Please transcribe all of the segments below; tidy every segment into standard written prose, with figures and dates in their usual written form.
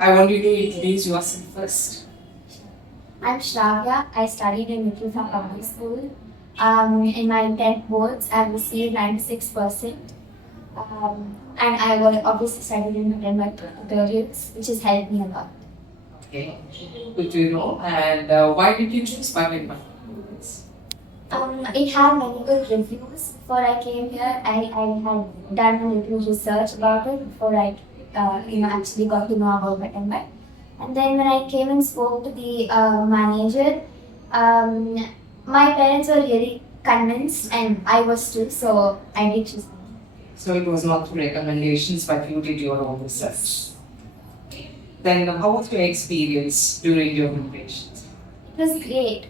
I want you to introduce yourself first. I'm Shravya. I studied in Mitchell Public School. In my 10th boards, I received 96%. And I was obviously studied in Bhat and Bhat Tutorials, which has helped me a lot. Okay, good to know. And why did you choose Bhat and Bhat? It had many good reviews before I came here. I had done a little research about it before I actually got to know about Bhat and Bhat. And then when I came and spoke to the manager, my parents were really convinced and I was too, so I did choose. So it was not through recommendations, but you did your own research. Then how was your experience during your preparations? It was great.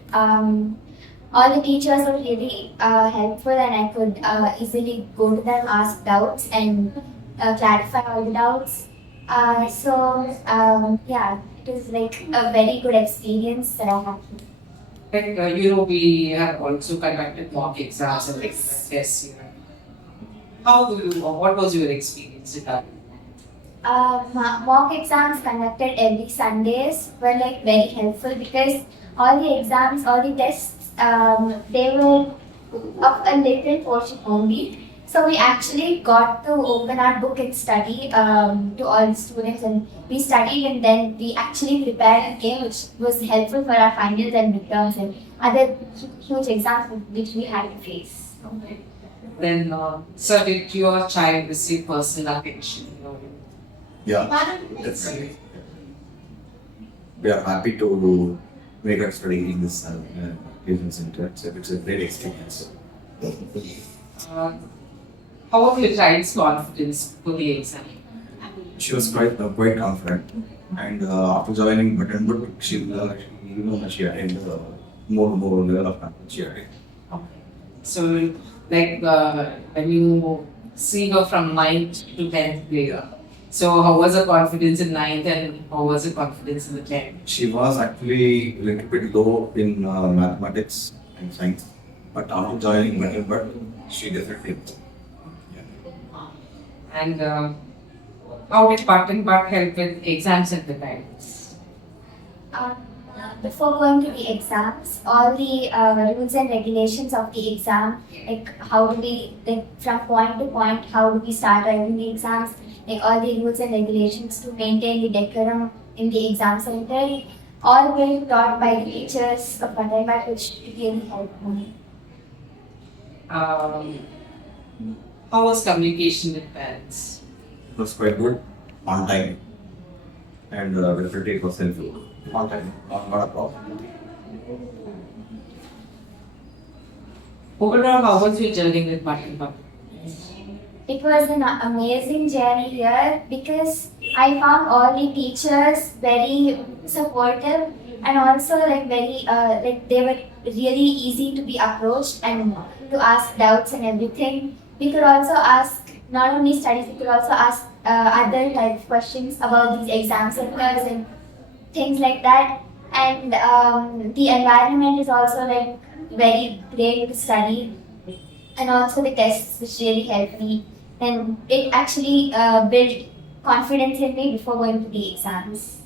All the teachers were really helpful and I could easily go to them, ask doubts and clarify all the doubts. It was like a very good experience that I had. Like, we have also conducted mock exams and tests. What was your experience with that? Mock exams conducted every Sundays were like very helpful because all the exams, all the tests, they were of a little portion only. So we actually got to open our book and study to all the students, and we studied and then we actually prepared a game which was helpful for our finals and midterms and other huge exams which we had to face. Okay. Then, sir, did your child receive personal attention? Yeah, that's right. We are happy to make her study in this tuition center. So it's a great experience. How was your child's confidence for the exam? She was quite confident, and after joining Bhat and Bhat, she attained more level of confidence. She attained. Okay. So, like when you see her from 9th to 10th grade, so how was her confidence in 9th and how was her confidence in the 10th? She was actually a little bit low in mathematics and science, but after joining Bhat and Bhat, she definitely improved. And how did Bhat and Bhat help with exams at the time? Before going to the exams, all the rules and regulations of the exam, like how do we, like from point to point, how do we start writing the exams, like all the rules and regulations to maintain the decorum in the exam center, all were taught by the teachers of Bhat and Bhat, which really helped me. How was communication with parents? It was quite good, on time, and definitely it was helpful. On time, not a problem. Overall, how was your journey with Bhat and Bhat? It was an amazing journey here because I found all the teachers very supportive and also like very they were really easy to be approached and to ask doubts and everything. We could also ask not only studies, we could also ask other type of questions about these exam centers and things like that. And the environment is also like very great to study, and also the tests which really helped me. And it actually built confidence in me before going to the exams.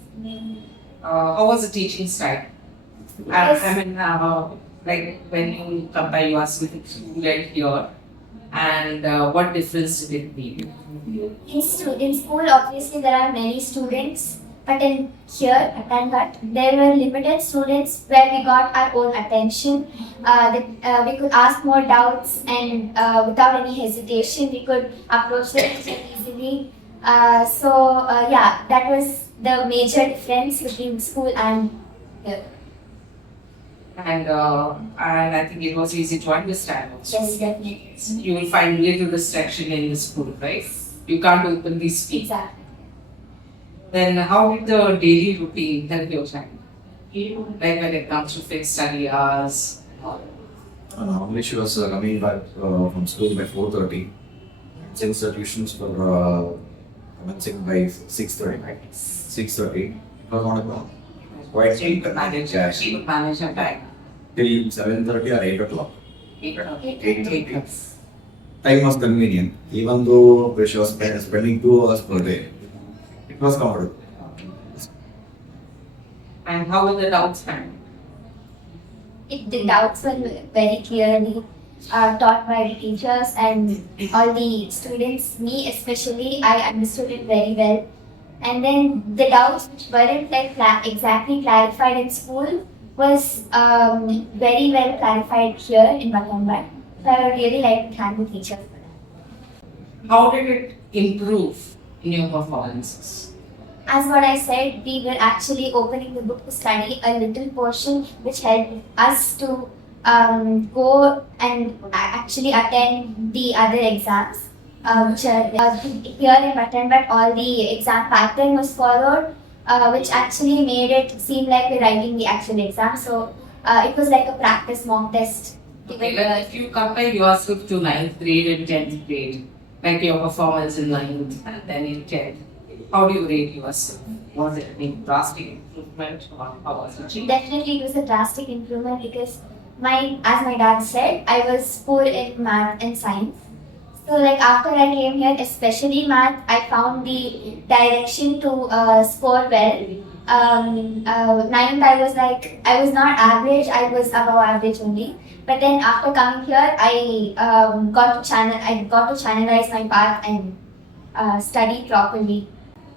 How was the teaching style? Yes. I mean, like when you compare yours with the school and here, and what difference did it make? In school, obviously there are many students, but in here at Bhat and Bhat, there were limited students where we got our own attention. We could ask more doubts and without any hesitation, we could approach the teacher easily. That was the major difference between school and here. And I think it was easy to understand also. Yes, definitely. You will find little distraction in the school, right? You can't openly speak. Exactly. Then how did the daily routine help your child? Like when it comes to fixed study hours? Normally she was coming back from school by 4:30. Since the tuitions were commencing by 6:30, 6:30, it was not a problem. Quite She could manage her time. till 7:30 or 8 o'clock. 8 Time was convenient, even though she was spending 2 hours per day. It was comfortable. And how were the doubts handled? The doubts were very clearly taught by the teachers and all the students. Me especially, I understood it very well. And then the doubts which weren't like exactly clarified in school was very well clarified here in Bhat and Bhat. So I would really like to thank the teachers for that. How did it improve in your performances? As what I said, we were actually opening the book to study a little portion which helped us to go and actually attend the other exams. Which are here in Bhat and Bhat, all the exam pattern was followed, which actually made it seem like we're writing the actual exam. So it was like a practice mock test. Okay, well, if you compare yourself to 9th grade and 10th grade, like your performance in 9th and then in 10th, how do you rate yourself? Was it a drastic improvement or how was it? Definitely, it was a drastic improvement because as my dad said, I was poor in math and science. So like after I came here, especially math, I found the direction to score well. Ninth, I was not average, I was above average only. But then after coming here, I got to channelize my path and study properly.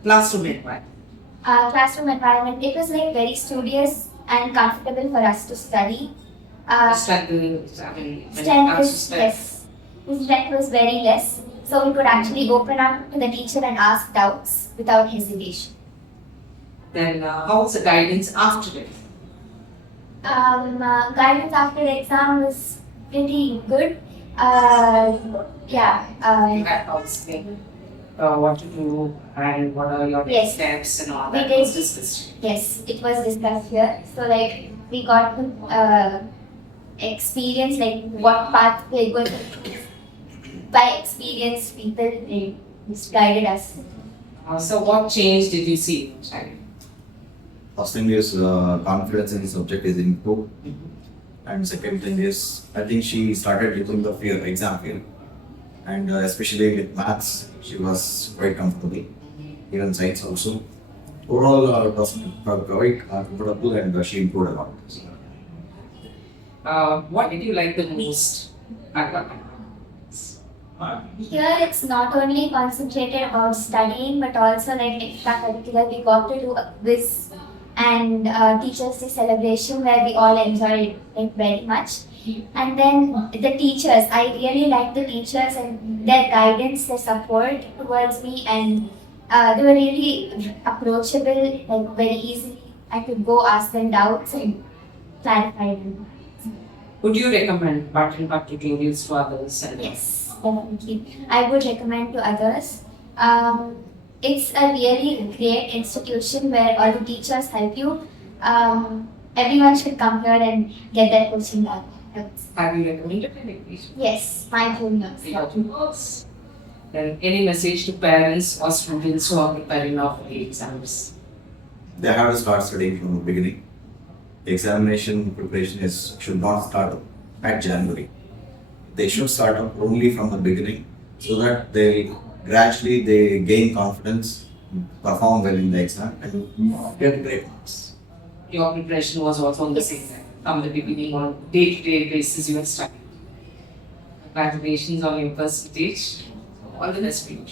Classroom environment. Classroom environment, it was like very studious and comfortable for us to study. Strength Was very less, so we could actually open up to the teacher and ask doubts without hesitation. Then how was the guidance after it? Guidance after the exam was pretty good. You had counseling, what to do and what are your next steps and all that was discussed. Yes, it was discussed here. So like we got to experience like what path we're going to choose. By experience, people just guided us. So what change did you see in child? First thing is confidence in the subject is improved. And second thing is, I think she started losing the fear, exam fear. And especially with maths, she was quite comfortable. Even science also. Overall, it was quite comfortable and she improved a lot. What did you like the most at that time? Here it's not only concentrated about studying but also like extracurricular. We got to do a quiz and Teachers' Day celebration where we all enjoyed it very much. And then the teachers, I really liked the teachers and their guidance, their support towards me, and they were really approachable, like very easily. I could go ask them doubts and clarify them. Would you recommend Bhat and Bhat Tutorials to others? Yes, definitely. I would recommend to others. It's a really great institution where all the teachers help you. Everyone should come here and get their coaching done. Have you recommended any? Yes, my juniors. Then any message to parents or students who are preparing now for the exams? They have to start studying from the beginning. The examination preparation should not start at January. They should start up only from the beginning so that they gradually gain confidence, perform well in the exam and get great marks. Your preparation was also on the same time. From the beginning, on day-to-day basis, you were studying. Congratulations on your percentage. All the best for you.